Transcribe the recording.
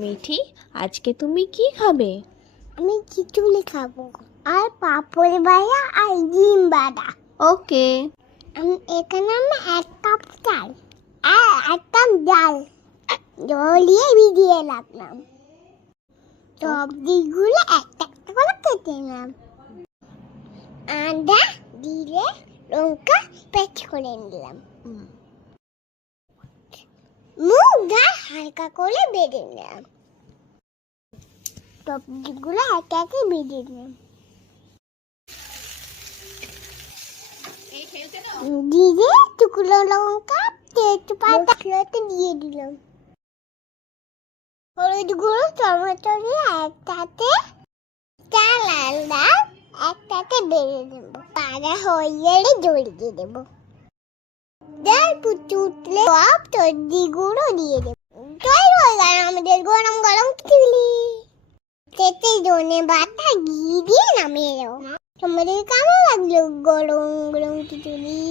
মিঠি, আজকে তুমি কি খাবে? আমি খিচুড়ি খাবো আর পাপড় ভাজা আর ডিম ভাজা। ওকে। এখানে আমি 1 কাপ চাল আর 1 কাপ ডাল জলিয়ে ভিজিয়ে রাখলাম। সবজিগুলো একটা একটা করে কেটে নিলাম। আদা জিরে লঙ্কা পেস্ট করে নিলাম। মুগ ডাল হালকা করে বেটে নিলাম। সবজিগুলো একে একে ভেজে নিলাম। জিরে টুকরো লঙ্কা তেজপাতা দিয়ে দিলাম। হলুদ গুঁড়ো টমেটো দিয়ে একসাথে চাল আর ডাল একসাথে বেড়ে দেব। পাড়া হয়ে গেলে জড়িয়ে দেব। ডাল ফুটে উঠলে সব সবজিগুলো দিয়ে দেব। তৈরি হয়ে গেল আমাদের গরম গরম খিচুড়ি। খেতে ধনে বাটা ঘি দিয়ে নামিয়ে দেবো। তোমাদের কেমন লাগলো গরম গরম খিচুড়ি?